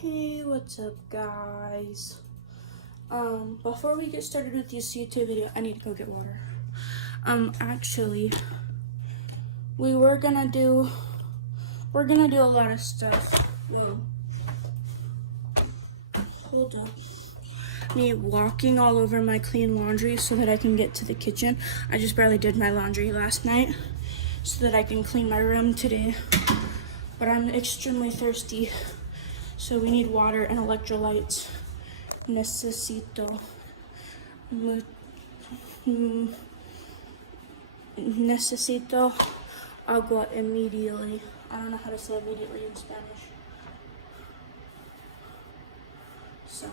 Hey, what's up, guys? Before we get started with this YouTube video, I need to go get water. Actually, we're gonna do a lot of stuff. Whoa. Hold up. Me walking all over my clean laundry so that I can get to the kitchen. I just barely did my laundry last night so that I can clean my room today. But I'm extremely thirsty. So we need water and electrolytes. Necesito agua immediately. I don't know how to say immediately in Spanish. So.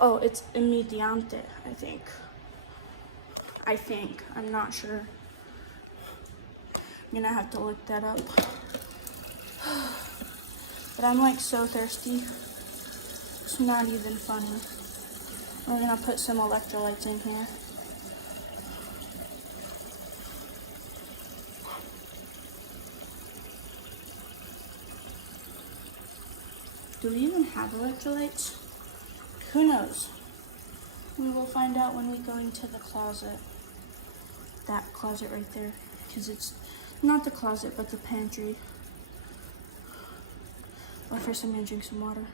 Oh, it's immediante, I think. I'm not sure. I'm gonna have to look that up. But I'm like so thirsty. It's not even funny. We're gonna put some electrolytes in here. Do we even have electrolytes? Who knows? We will find out when we go into the closet. That closet right there. Because it's not the closet, but the pantry. Well, first I'm gonna drink some water.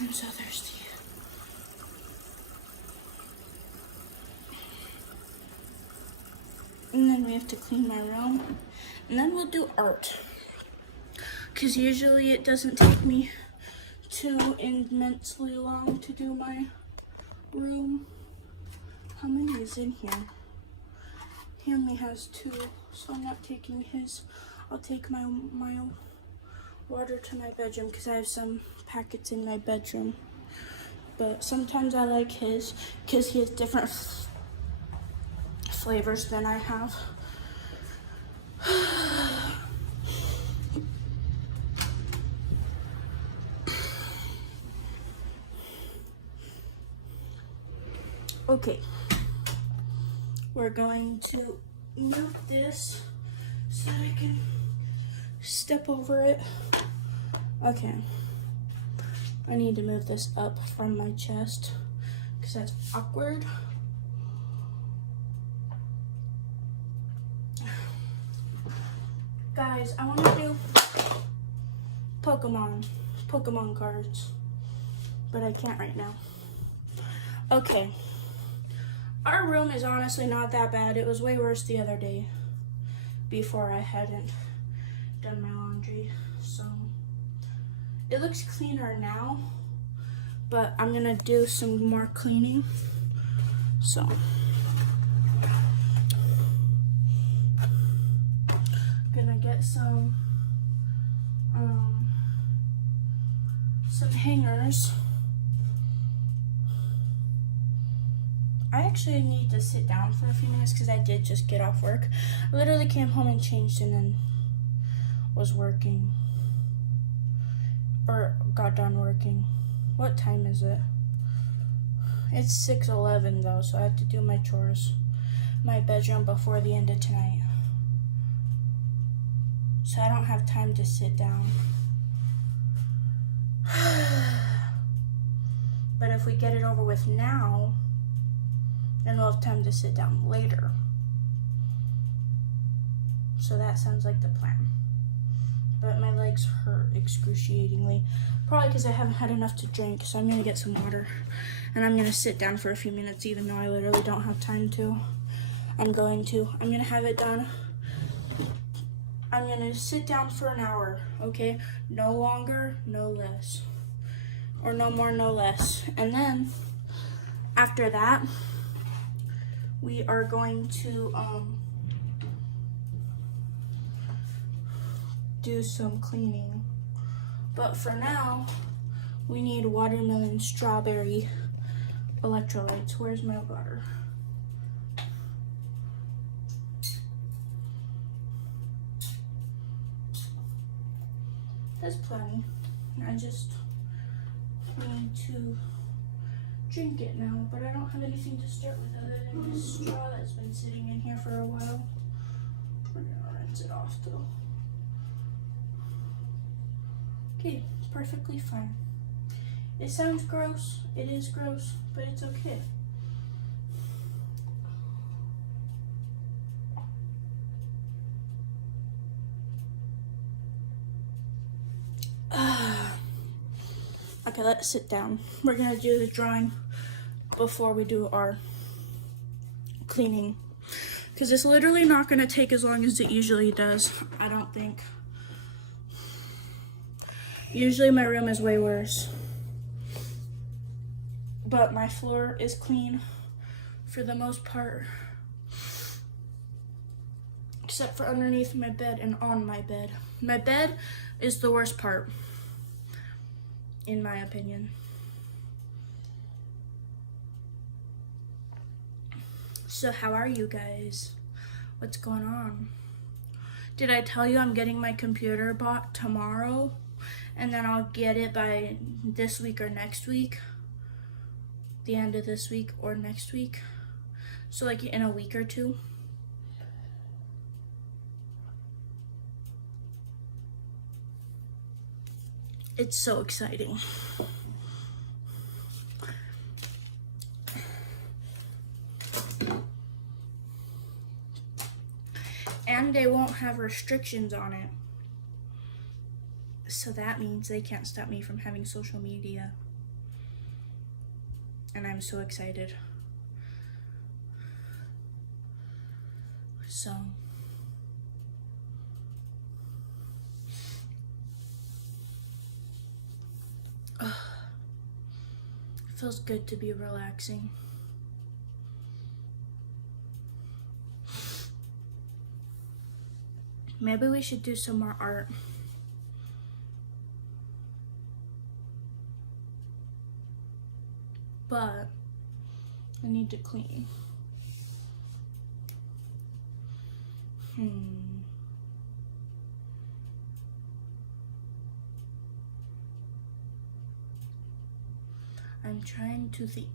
I'm so thirsty. And then we have to clean my room. And then we'll do art. Because usually it doesn't take me too immensely long to do my room. How many is in here? He only has 2, so I'm not taking his. I'll take my water to my bedroom because I have some packets in my bedroom. But sometimes I like his because he has different flavors than I have. Okay, we're going to move this so I can step over it. Okay, I need to move this up from my chest because that's awkward. Guys, I want to do Pokemon cards, but I can't right now. Okay. Our room is honestly not that bad. It was way worse the other day before I hadn't done my laundry. So it looks cleaner now, but I'm gonna do some more cleaning. So gonna get some hangers. I actually need to sit down for a few minutes because I did just get off work. I literally came home and changed and then was working. Or got done working. What time is it? It's 6:11 though, so I have to do my chores, my bedroom before the end of tonight. So I don't have time to sit down. But if we get it over with now, then we'll have time to sit down later. So that sounds like the plan. But my legs hurt excruciatingly. Probably because I haven't had enough to drink. So I'm going to get some water. And I'm going to sit down for a few minutes even though I literally don't have time to. I'm going to have it done. I'm going to sit down for an hour. Okay? No longer, no less. Or no more, no less. And then after that, we are going to do some cleaning. But for now, we need watermelon strawberry electrolytes. Where's my water? That's plenty. I just need to drink it now, but I don't have anything to start with other than this straw that's been sitting in here for a while. We're gonna rinse it off though. Okay, it's perfectly fine. It sounds gross, it is gross, but it's okay. Okay, let's sit down. We're gonna do the drawing before we do our cleaning, because it's literally not gonna take as long as it usually does, I don't think. Usually my room is way worse, but my floor is clean for the most part, except for underneath my bed and on my bed. My bed is the worst part, in my opinion. So how are you guys? What's going on? Did I tell you I'm getting my computer bought tomorrow? And then I'll get it by this week or next week. The end of this week or next week. So like in a week or two. It's so exciting. And they won't have restrictions on it. So that means they can't stop me from having social media. And I'm so excited. So it feels good to be relaxing. Maybe we should do some more art. But I need to clean. I'm trying to think.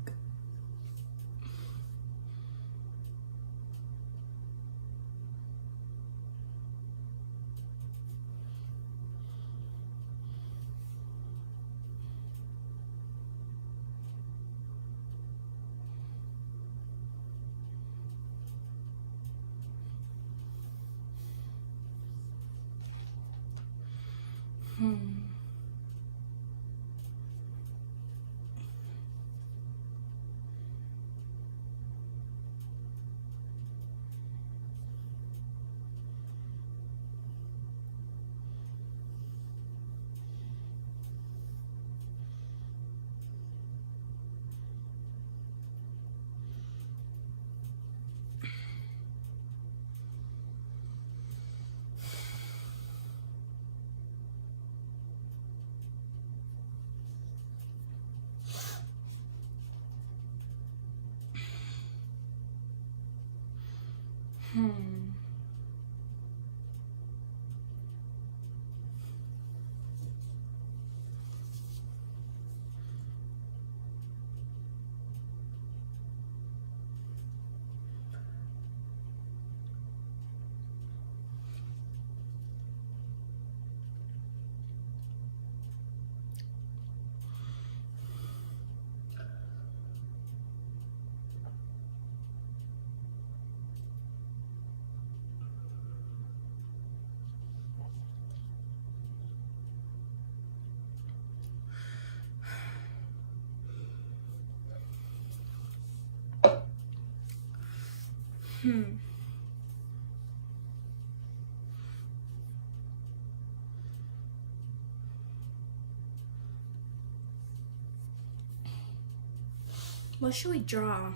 What should we draw?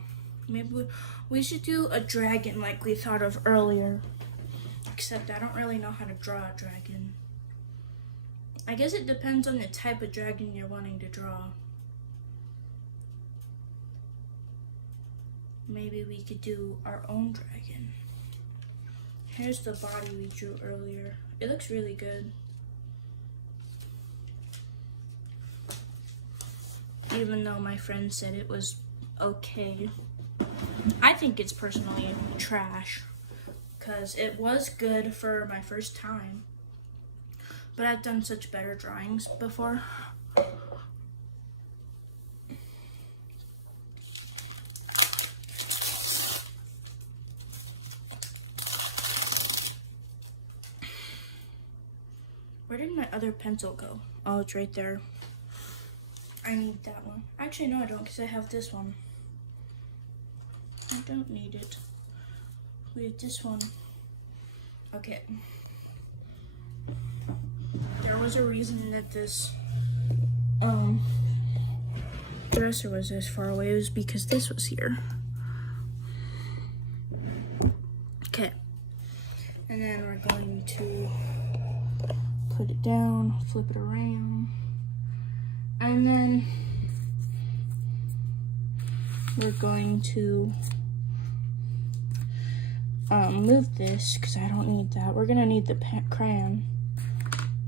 Maybe we should do a dragon like we thought of earlier. Except I don't really know how to draw a dragon. I guess it depends on the type of dragon you're wanting to draw. Maybe we could do our own dragon. Here's the body we drew earlier. It looks really good. even though my friend said it was okay. I think it's personally trash because it was good for my first time, but I've done such better drawings before. Where did my other pencil go? Oh, it's right there. I need that one. Actually, no, I don't, because I have this one. I don't need it. Wait, this one. Okay. There was a reason that this dresser was this far away. It was because this was here. Okay. And then we're going to put it down, flip it around, and then we're going to move this because I don't need that. We're gonna need the crayon,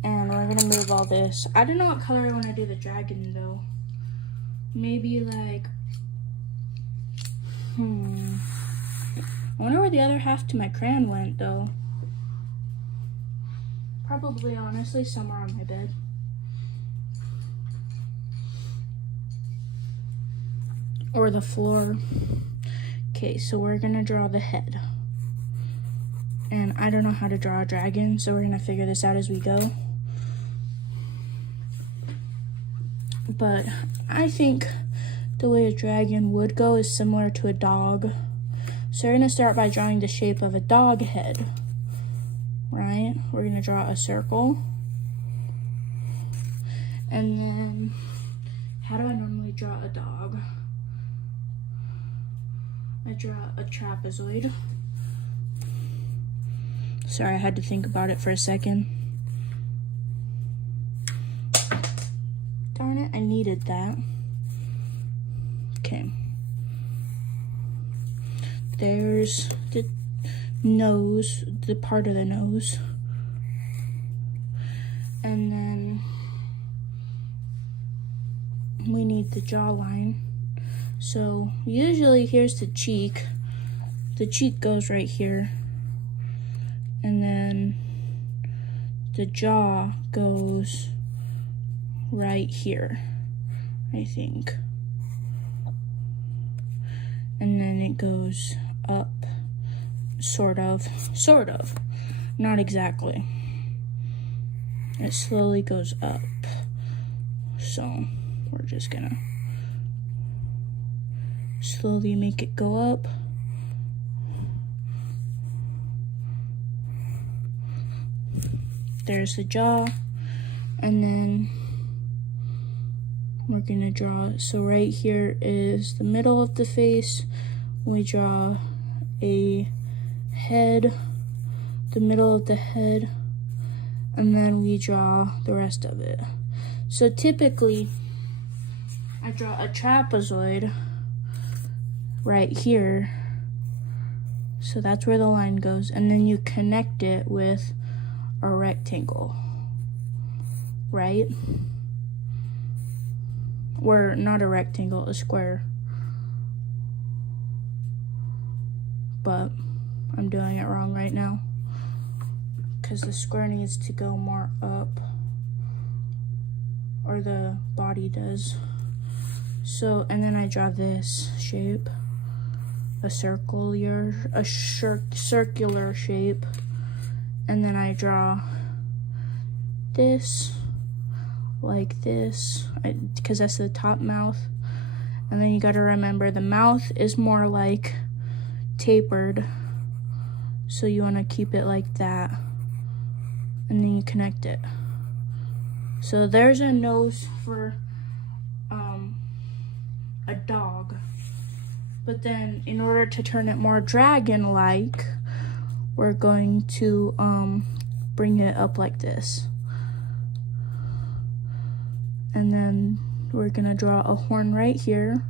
and we're gonna move all this. I don't know what color I want to do the dragon though. Maybe like, I wonder where the other half to my crayon went though. Probably, honestly, somewhere on my bed. Or the floor. Okay, so we're gonna draw the head. And I don't know how to draw a dragon, so we're gonna figure this out as we go. But I think the way a dragon would go is similar to a dog. So we're gonna start by drawing the shape of a dog head. Right? We're gonna draw a circle. And then, how do I normally draw a dog? I draw a trapezoid. Sorry, I had to think about it for a second. Darn it, I needed that. Okay. There's the nose, the part of the nose. And then we need the jawline. So usually here's the cheek. The cheek goes right here. And then the jaw goes right here, I think. And then it goes up. Sort of, not exactly. It slowly goes up. So we're just gonna slowly make it go up. There's the jaw, and then we're gonna draw, so right here is the middle of the face. We draw a head, the middle of the head, and then we draw the rest of it. So typically, I draw a trapezoid right here. So that's where the line goes, and then you connect it with a rectangle, right? Or not a rectangle, a square. But I'm doing it wrong right now because the square needs to go more up, or the body does. So, and then I draw this shape, a circular shape, and then I draw this like this because that's the top mouth. And then you got to remember the mouth is more like tapered, so you want to keep it like that, and then you connect it. So there's a nose for a dog, but then in order to turn it more dragon-like, we're going to bring it up like this, and then we're gonna draw a horn right here.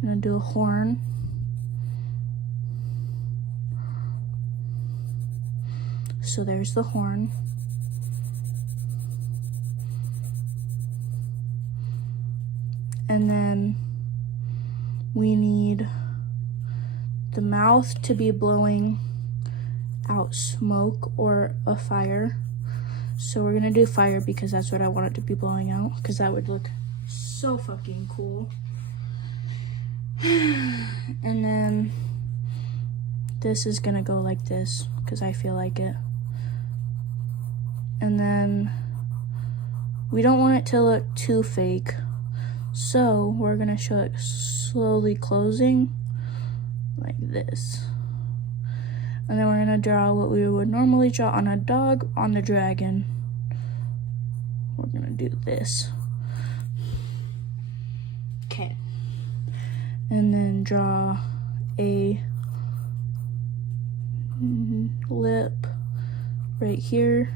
I'm gonna do a horn. So there's the horn. And then we need the mouth to be blowing out smoke or a fire. So we're gonna do fire because that's what I want it to be blowing out, because that would look so fucking cool. And then this is gonna go like this because I feel like it. And then we don't want it to look too fake, so we're gonna show it slowly closing like this. And then we're gonna draw what we would normally draw on a dog on the dragon. We're gonna do this. Okay. And then draw a lip right here.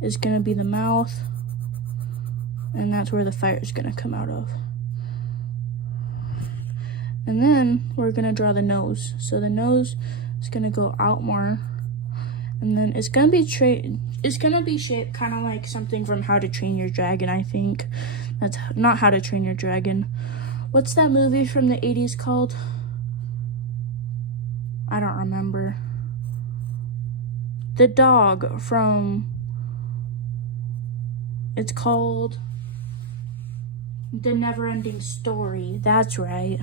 Is gonna be the mouth, and that's where the fire is gonna come out of. And then we're gonna draw the nose. So the nose is gonna go out more, and then it's gonna be shaped kind of like something from How to Train Your Dragon. I think that's not How to Train Your Dragon. What's that movie from the 80s called? I don't remember. The dog from, it's called The Never-Ending Story. That's right.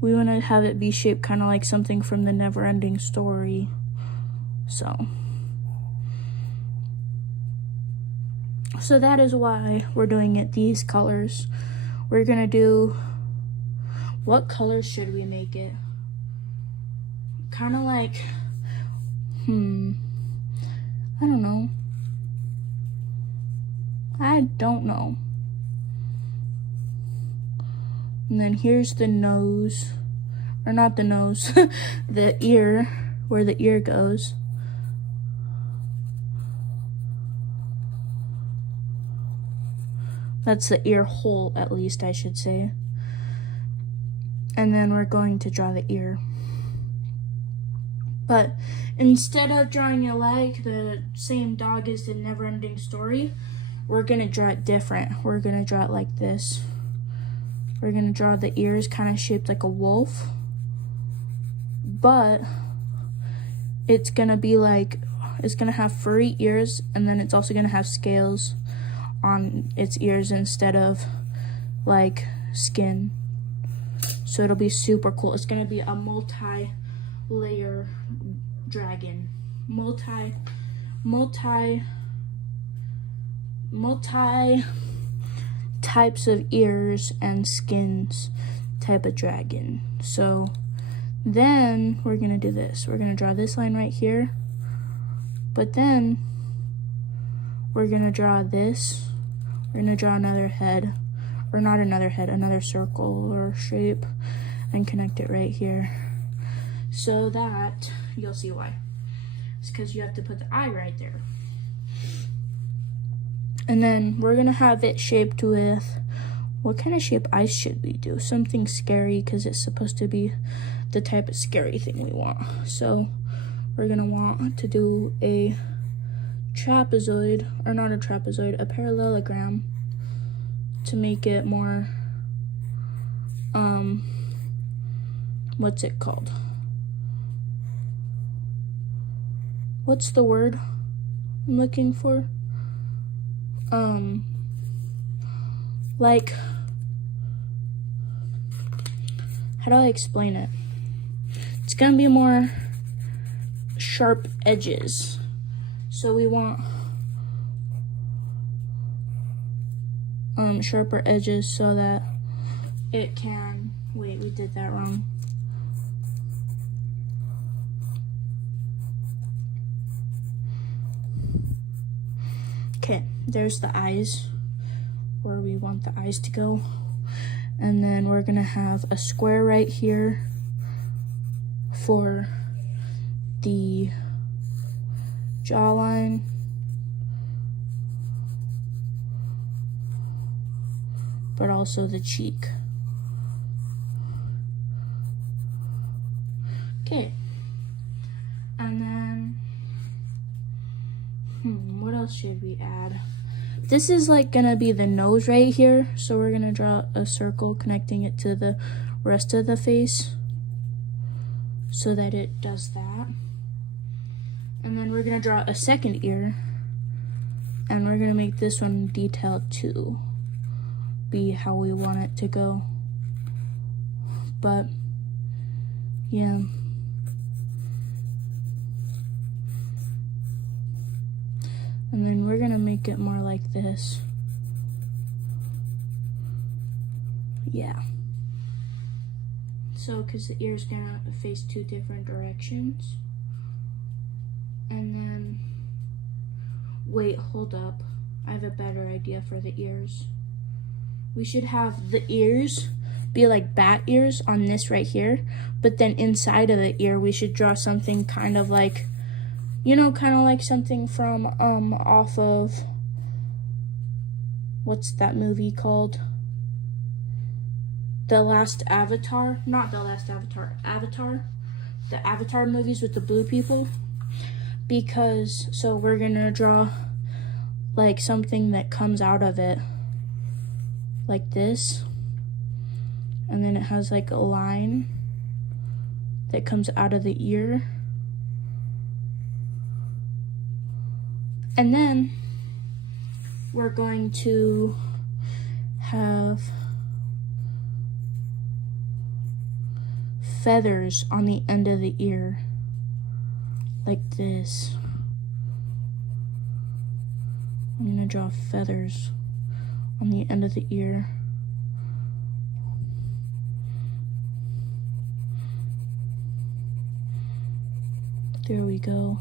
We want to have it be shaped kind of like something from The Never-Ending Story. So that is why we're doing it these colors. We're gonna do, what colors should we make it? Kind of like, I don't know. And then here's the nose, or not the nose, the ear, where the ear goes. That's the ear hole, at least I should say. And then we're going to draw the ear. But instead of drawing it like the same dog as the Never-Ending Story, we're gonna draw it different. We're gonna draw it like this. We're gonna draw the ears kind of shaped like a wolf, but it's gonna be like, it's gonna have furry ears, and then it's also gonna have scales on its ears instead of like skin. So it'll be super cool. It's gonna be a multi-layer dragon. Multi types of ears and skins type of dragon. So then we're gonna do this. We're gonna draw this line right here, but then we're gonna draw this. We're gonna draw another head, or not another head, another circle or shape, and connect it right here. So that, you'll see why. It's because you have to put the eye right there. And then we're gonna have it shaped with, what kind of shape eyes should we do? Something scary, because it's supposed to be the type of scary thing we want. So we're gonna want to do a trapezoid, or not a trapezoid, a parallelogram, to make it more, what's it called? What's the word I'm looking for? Like, how do I explain it? It's gonna be more sharp edges. So we want sharper edges so that it can, wait, we did that wrong. Okay, there's the eyes, where we want the eyes to go. And then we're gonna have a square right here for the jawline. But also the cheek. Okay. And then, what else should we add? this is like gonna be the nose right here. So we're gonna draw a circle connecting it to the rest of the face so that it does that. And then we're gonna draw a second ear, and we're gonna make this one detailed to be how we want it to go. But yeah. And then we're gonna make it more like this. Yeah. So, because the ear's gonna face 2 different directions. And then, wait, hold up. I have a better idea for the ears. We should have the ears be like bat ears on this right here. But then inside of the ear, we should draw something kind of like, you know, kind of like something from, off of, what's that movie called? The Last Avatar? Not The Last Avatar, Avatar. The Avatar movies with the blue people. Because, so we're gonna draw like something that comes out of it. Like this. And then it has like a line that comes out of the ear. And then we're going to have feathers on the end of the ear, like this. I'm gonna draw feathers on the end of the ear. There we go.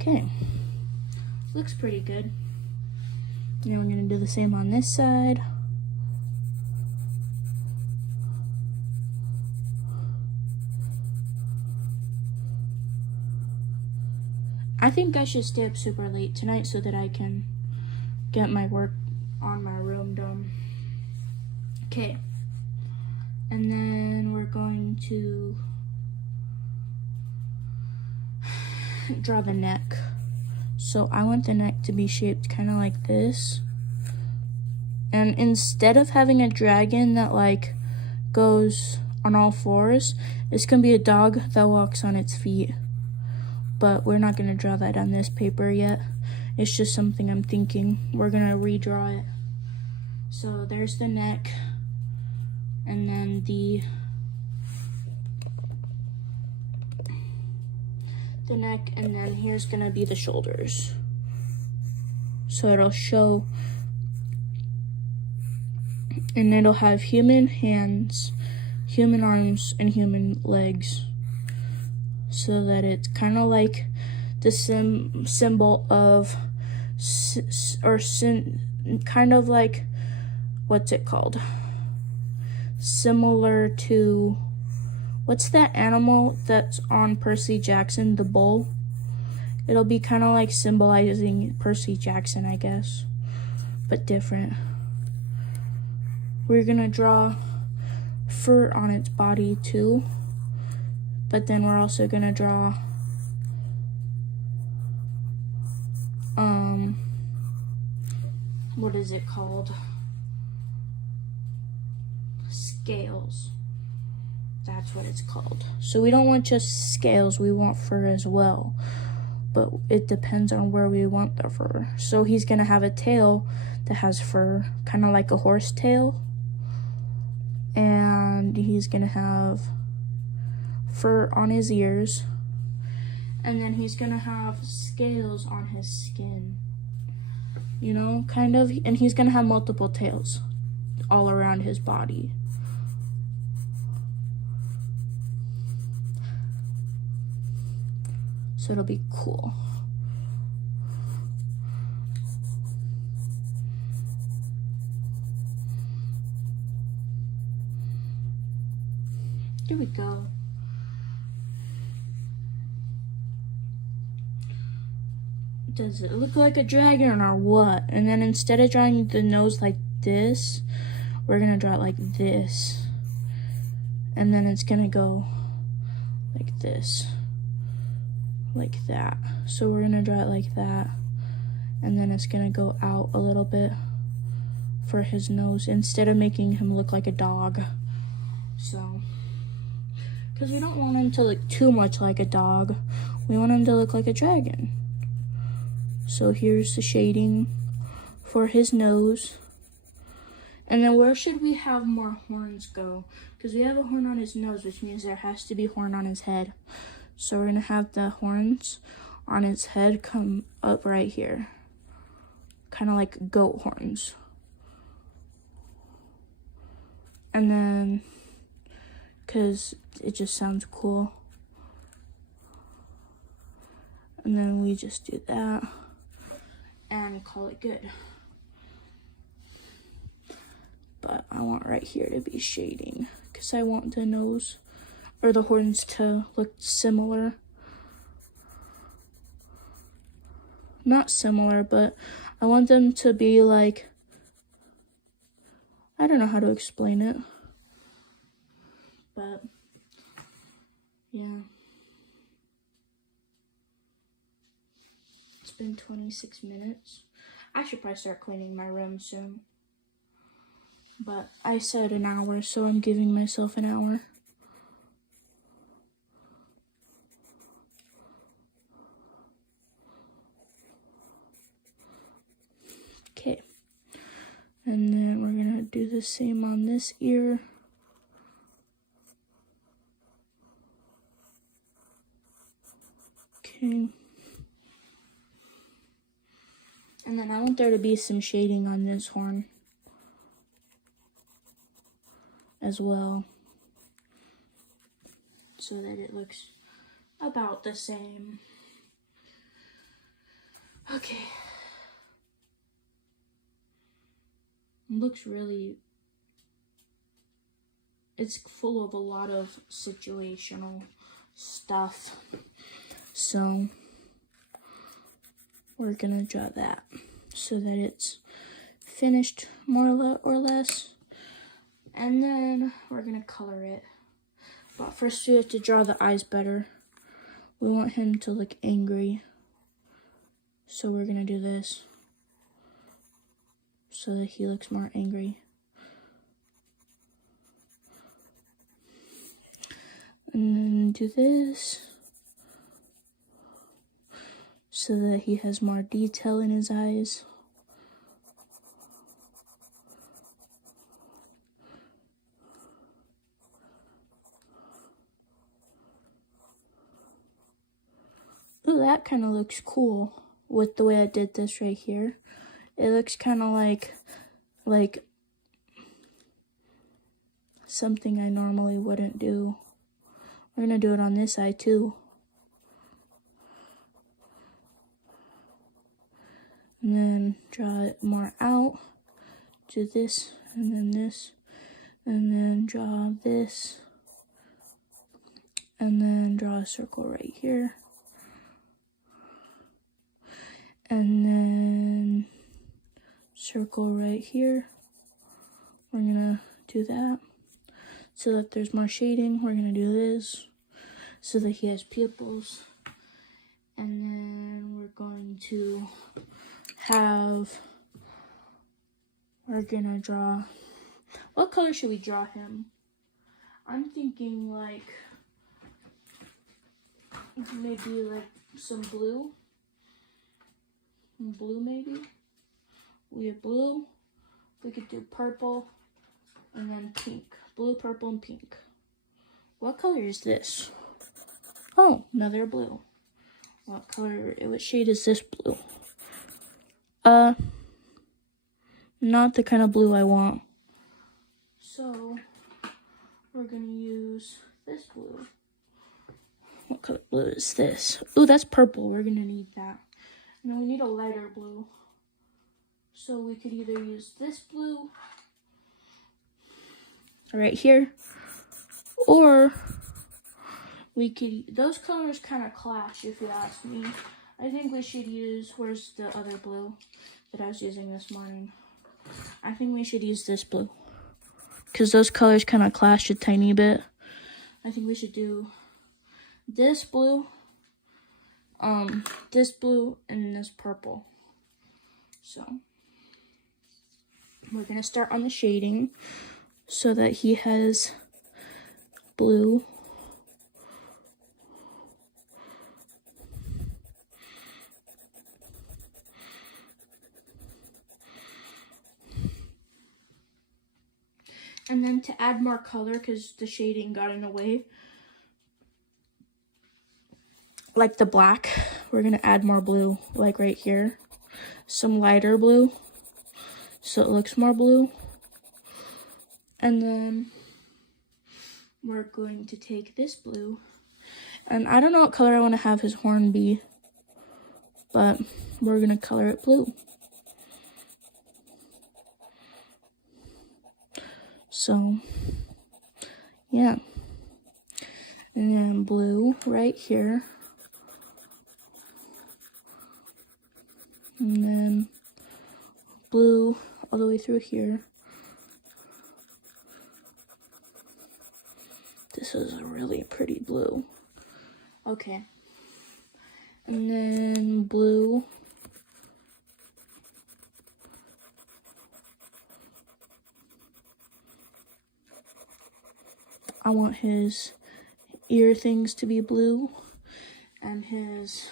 Okay, looks pretty good. Now we're gonna do the same on this side. I think I should stay up super late tonight so that I can get my work on my room done. Okay, and then we're going to draw the neck. So I want the neck to be shaped kind of like this. And instead of having a dragon that like goes on all fours, it's gonna be a dog that walks on its feet. But we're not gonna draw that on this paper yet. It's just something I'm thinking. We're gonna redraw it. So there's the neck, and then the neck, and then here's gonna be the shoulders. So it'll show, and it'll have human hands, human arms, and human legs, so that it's kind of like the symbol of, kind of like, what's it called? Similar to, what's that animal that's on Percy Jackson, the bull? It'll be kind of like symbolizing Percy Jackson, I guess, but different. We're gonna draw fur on its body too, but then we're also gonna draw what is it called? Scales. That's what it's called. So we don't want just scales, we want fur as well. But it depends on where we want the fur. So he's gonna have a tail that has fur, kind of like a horse tail. And he's gonna have fur on his ears. And then he's gonna have scales on his skin. You know, kind of. And he's gonna have multiple tails all around his body. So it'll be cool. Here we go. Does it look like a dragon or what? And then instead of drawing the nose like this, we're gonna draw it like this. And then it's gonna go like this. Like that. So we're gonna draw it like that. And then it's gonna go out a little bit for his nose instead of making him look like a dog. So, because we don't want him to look too much like a dog. We want him to look like a dragon. So here's the shading for his nose. And then where should we have more horns go? Because we have a horn on his nose, which means there has to be horn on his head. So we're gonna have the horns on his head come up right here. Kind of like goat horns. And then, because it just sounds cool. And then we just do that and call it good. But I want right here to be shading because I want the nose or the horns to look similar. Not similar, but I want them to be like, I don't know how to explain it. But yeah. It's been 26 minutes. I should probably start cleaning my room soon. But I said an hour, so I'm giving myself an hour. Okay. And then we're gonna do the same on this ear. Okay. And then I want there to be some shading on this horn as well, so that it looks about the same. Okay. It looks really, it's full of a lot of situational stuff. So we're gonna draw that so that it's finished more or less. And then we're gonna color it. But first we have to draw the eyes better. We want him to look angry. So we're gonna do this so that he looks more angry. And then do this so that he has more detail in his eyes. Ooh, that kind of looks cool with the way I did this right here. It looks kind of like something I normally wouldn't do. We're gonna do it on this eye too. And then draw it more out. Do this, and then this, and then draw this, and then draw a circle right here. And then circle right here. We're gonna do that so that there's more shading. We're gonna do this so that he has pupils. And then we're going to we're gonna draw, what color should we draw him? I'm thinking like, maybe like some blue. Blue maybe. We have blue. We could do purple and then pink. Blue, purple, and pink. What color is this? Oh, another blue. What shade is this blue? Not the kind of blue I want. So we're gonna use this blue. What color blue is this? Ooh, that's purple. We're gonna need that. And then we need a lighter blue. So we could either use this blue right here, or we could, those colors kind of clash if you ask me. I think we should use, where's the other blue that I was using this morning? I think we should use this blue, because those colors kind of clash a tiny bit. I think we should do this blue, and this purple. So we're going to start on the shading so that he has blue. And then to add more color, because the shading got in the way, like the black, we're going to add more blue, like right here. Some lighter blue, so it looks more blue. And then we're going to take this blue, and I don't know what color I want to have his horn be, but we're going to color it blue. So, yeah. And then blue right here. And then blue all the way through here. This is a really pretty blue. Okay. And then blue. I want his ear things to be blue, and his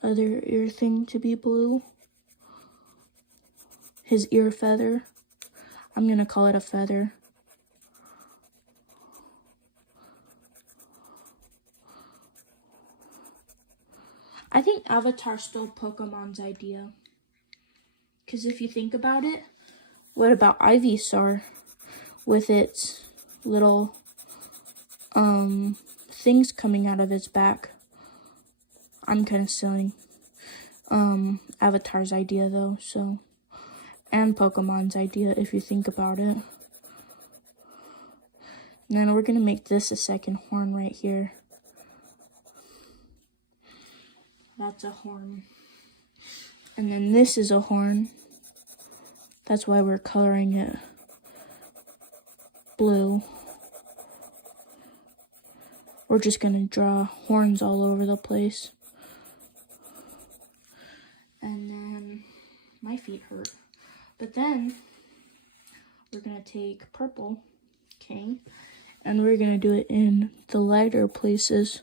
other ear thing to be blue. His ear feather. I'm gonna call it a feather. I think Avatar stole Pokemon's idea. Because if you think about it, what about Ivysaur with its little things coming out of its back? I'm kind of stealing Avatar's idea though, so, and Pokemon's idea if you think about it. And then we're gonna make this a second horn right here. That's a horn. And then this is a horn. That's why we're coloring it blue. We're just gonna draw horns all over the place. And then my feet hurt. But then we're gonna take purple, okay, and we're gonna do it in the lighter places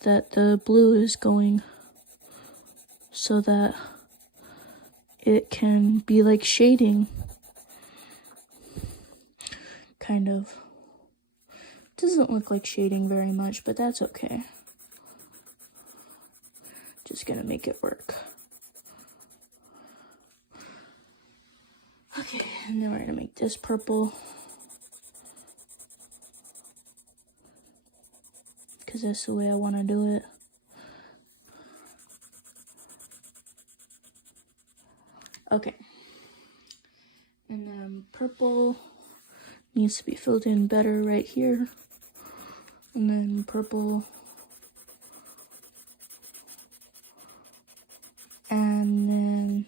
that the blue is going, so that it can be like shading, kind of. Doesn't look like shading very much, but that's okay. Just gonna make it work. Okay, and then we're gonna make this purple, because that's the way I want to do it. Okay. And then purple needs to be filled in better right here. And then purple. And then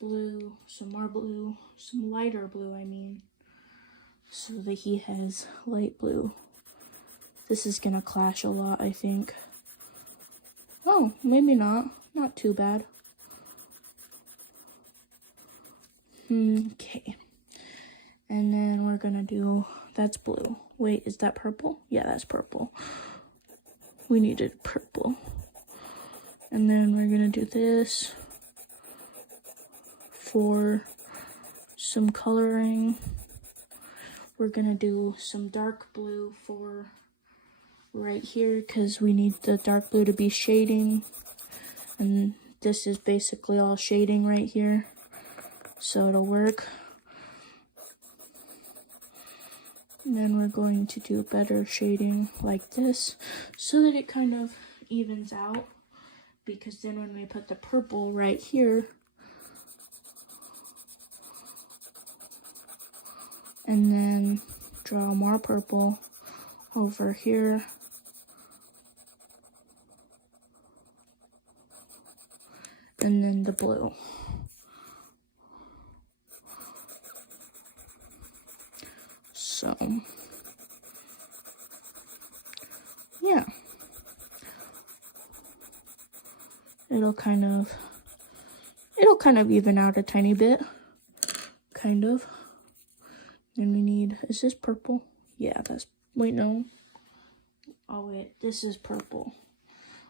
blue, some more blue, some lighter blue, I mean, so that he has light blue. This is gonna clash a lot, I think. Oh, maybe not. Not too bad. Okay. And then we're gonna do, that's blue. Wait, is that purple? Yeah, that's purple. We needed purple. And then we're gonna do this for some coloring. We're gonna do some dark blue for right here, because we need the dark blue to be shading. And this is basically all shading right here, so it'll work. And then we're going to do better shading like this, so that it kind of evens out, because then when we put the purple right here, and then draw more purple over here, and then the blue. So, yeah. It'll It'll kind of even out a tiny bit. Kind of. And we need, is this purple? Yeah, that's, wait, no. Oh, wait, this is purple.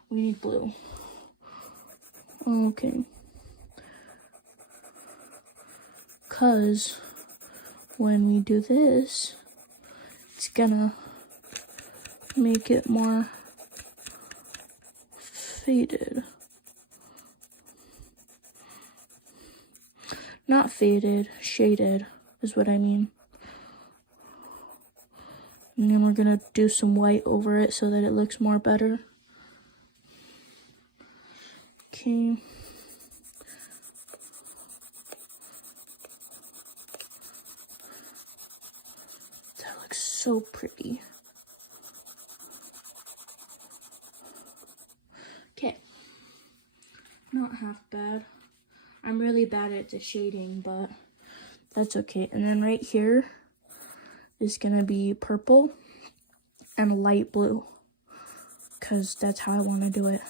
We need blue. Okay. Because when we do this, it's gonna make it more faded. Not faded, shaded is what I mean. And then we're gonna do some white over it so that it looks more better. Okay. That looks so pretty. Okay. Not half bad. I'm really bad at the shading, but that's okay. And then right here is gonna be purple and light blue, because that's how I want to do it.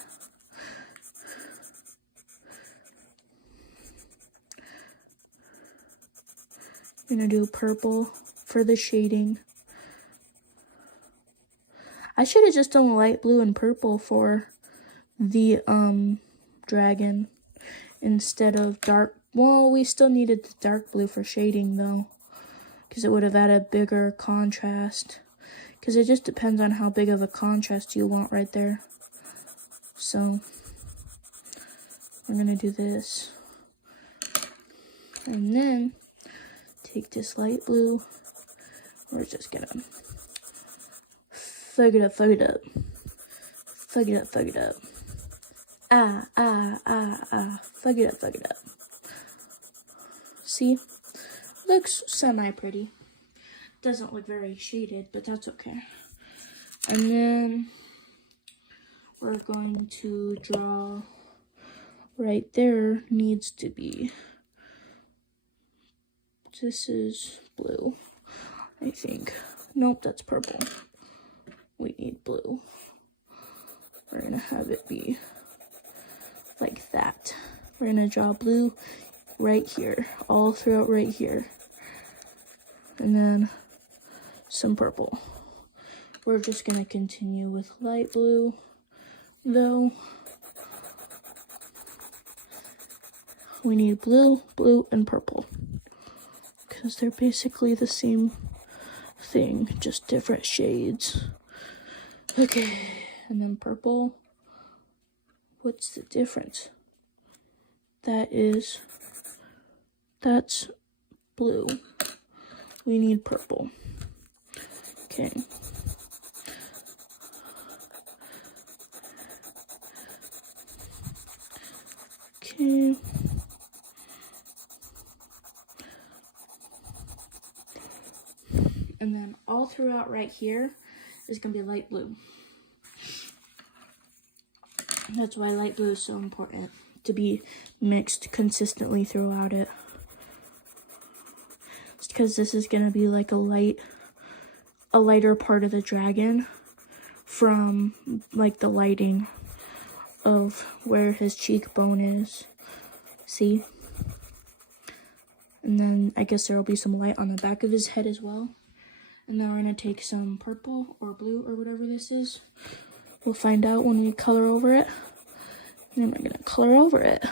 I'm gonna do purple for the shading. I should have just done light blue and purple for the dragon instead of dark. Well, we still needed the dark blue for shading though, because it would have had a bigger contrast. Because it just depends on how big of a contrast you want right there. So we're gonna do this, and then take this light blue. We're just gonna fug it up, fug it up, fug it up, fug it up. Fug it up, fug it up. See? Looks semi-pretty. Doesn't look very shaded, but that's okay. And then we're going to draw right there. Needs to be, this is blue, I think. Nope, that's purple. We need blue. We're gonna have it be like that. We're gonna draw blue right here, all throughout right here. And then some purple. We're just gonna continue with light blue though. We need blue, blue, and purple, because they're basically the same thing, just different shades. Okay, and then purple. What's the difference? That's blue. We need purple. Okay. Okay. And then all throughout right here is going to be light blue. That's why light blue is so important, to be mixed consistently throughout it. It's because this is going to be like a lighter part of the dragon from like the lighting of where his cheekbone is. See? And then I guess there will be some light on the back of his head as well. And then we're going to take some purple or blue or whatever this is. We'll find out when we color over it. And then we're going to color over it.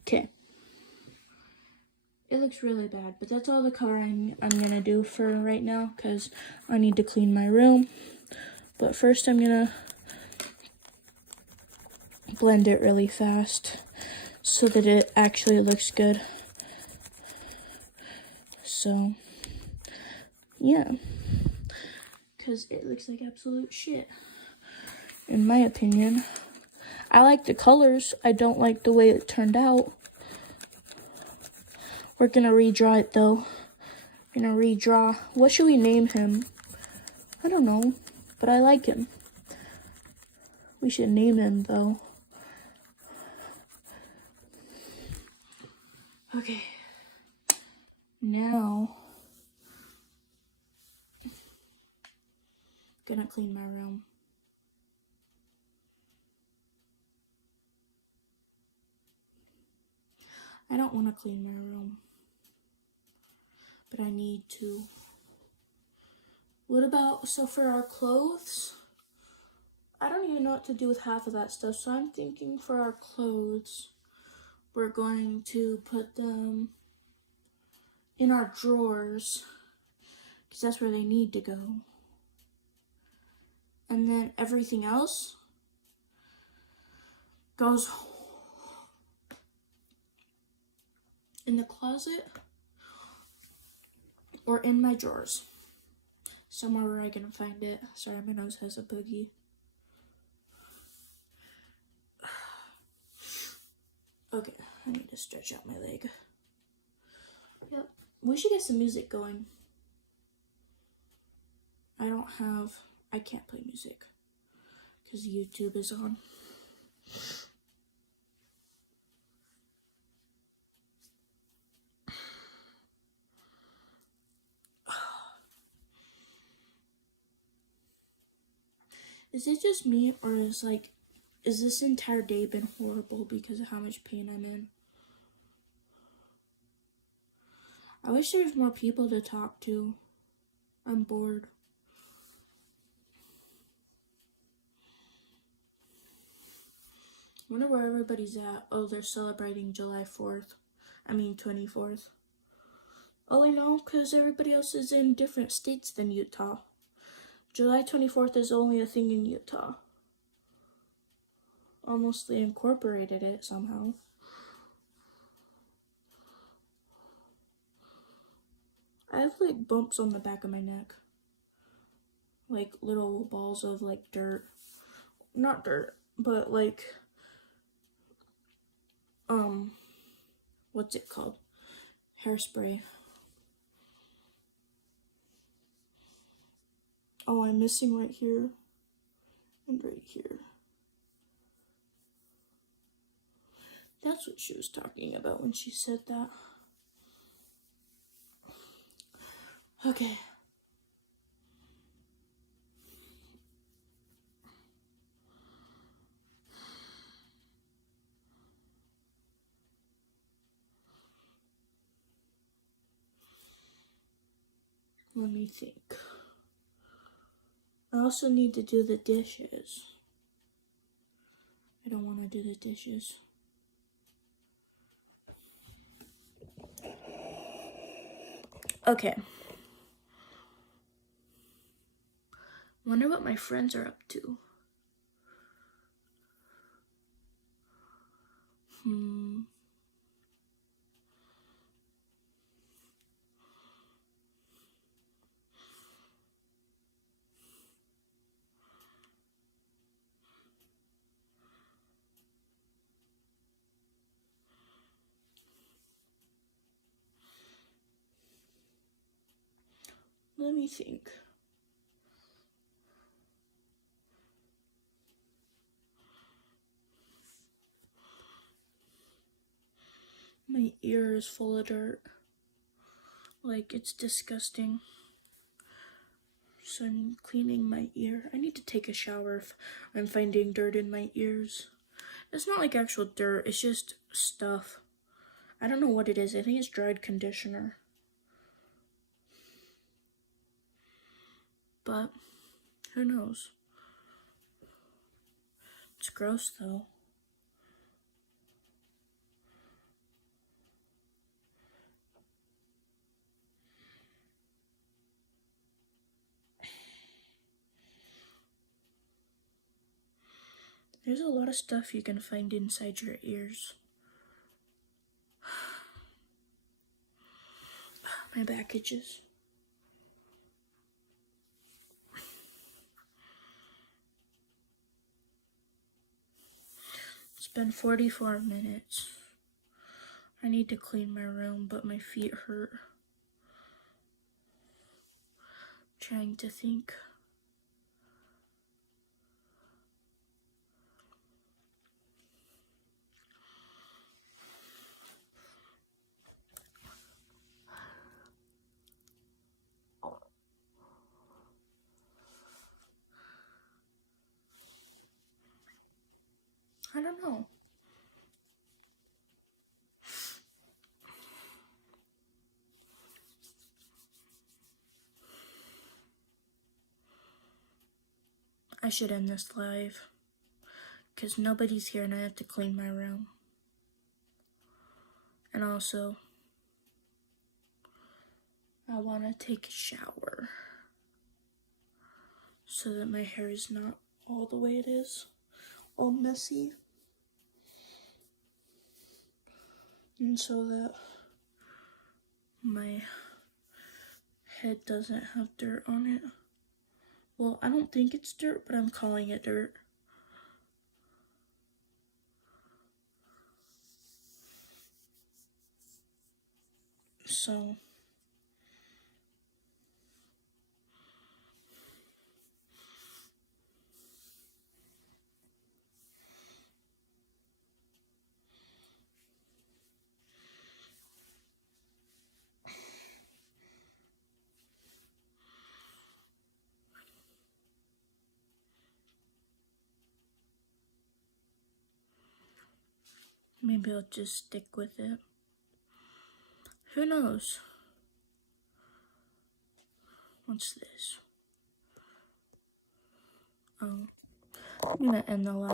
Okay. It looks really bad, but that's all the coloring I'm going to do for right now, because I need to clean my room. But first I'm going to blend it really fast so that it actually looks good. So, yeah. Because it looks like absolute shit, in my opinion. I like the colors. I don't like the way it turned out. We're going to redraw it, though. We're going to redraw. What should we name him? I don't know, but I like him. We should name him, though. Okay. Now, gonna clean my room. I don't want to clean my room, but I need to. What about, so for our clothes, I don't even know what to do with half of that stuff, so I'm thinking for our clothes, we're going to put them in our drawers, because that's where they need to go. And then everything else goes in the closet or in my drawers. Somewhere where I can find it. Sorry, my nose has a boogie. Okay, I need to stretch out my leg. Yep, we should get some music going. I can't play music because YouTube is on. Is it just me, or is this entire day been horrible because of how much pain I'm in? I wish there was more people to talk to. I'm bored. I wonder where everybody's at. Oh, they're celebrating July 24th. Oh, I know, because everybody else is in different states than Utah. July 24th is only a thing in Utah. Almost they incorporated it somehow. I have like bumps on the back of my neck. Like little balls of like dirt. Not dirt, but like, what's it called? Hairspray. Oh, I'm missing right here and right here. That's what she was talking about when she said that. Okay. Let me think. I also need to do the dishes. I don't want to do the dishes. Okay. Wonder what my friends are up to. Let me think. My ear is full of dirt. Like, it's disgusting. So I'm cleaning my ear. I need to take a shower if I'm finding dirt in my ears. It's not like actual dirt, it's just stuff. I don't know what it is. I think it's dried conditioner. But who knows? It's gross though. There's a lot of stuff you can find inside your ears. My back itches. It's been 44 minutes. I need to clean my room, but my feet hurt. Trying to think. I don't know. I should end this live because nobody's here and I have to clean my room. And also, I want to take a shower so that my hair is not all the way it is, all messy. And so that my head doesn't have dirt on it. Well, I don't think it's dirt, but I'm calling it dirt. So, maybe I'll just stick with it. Who knows? What's this? I'm gonna end the live.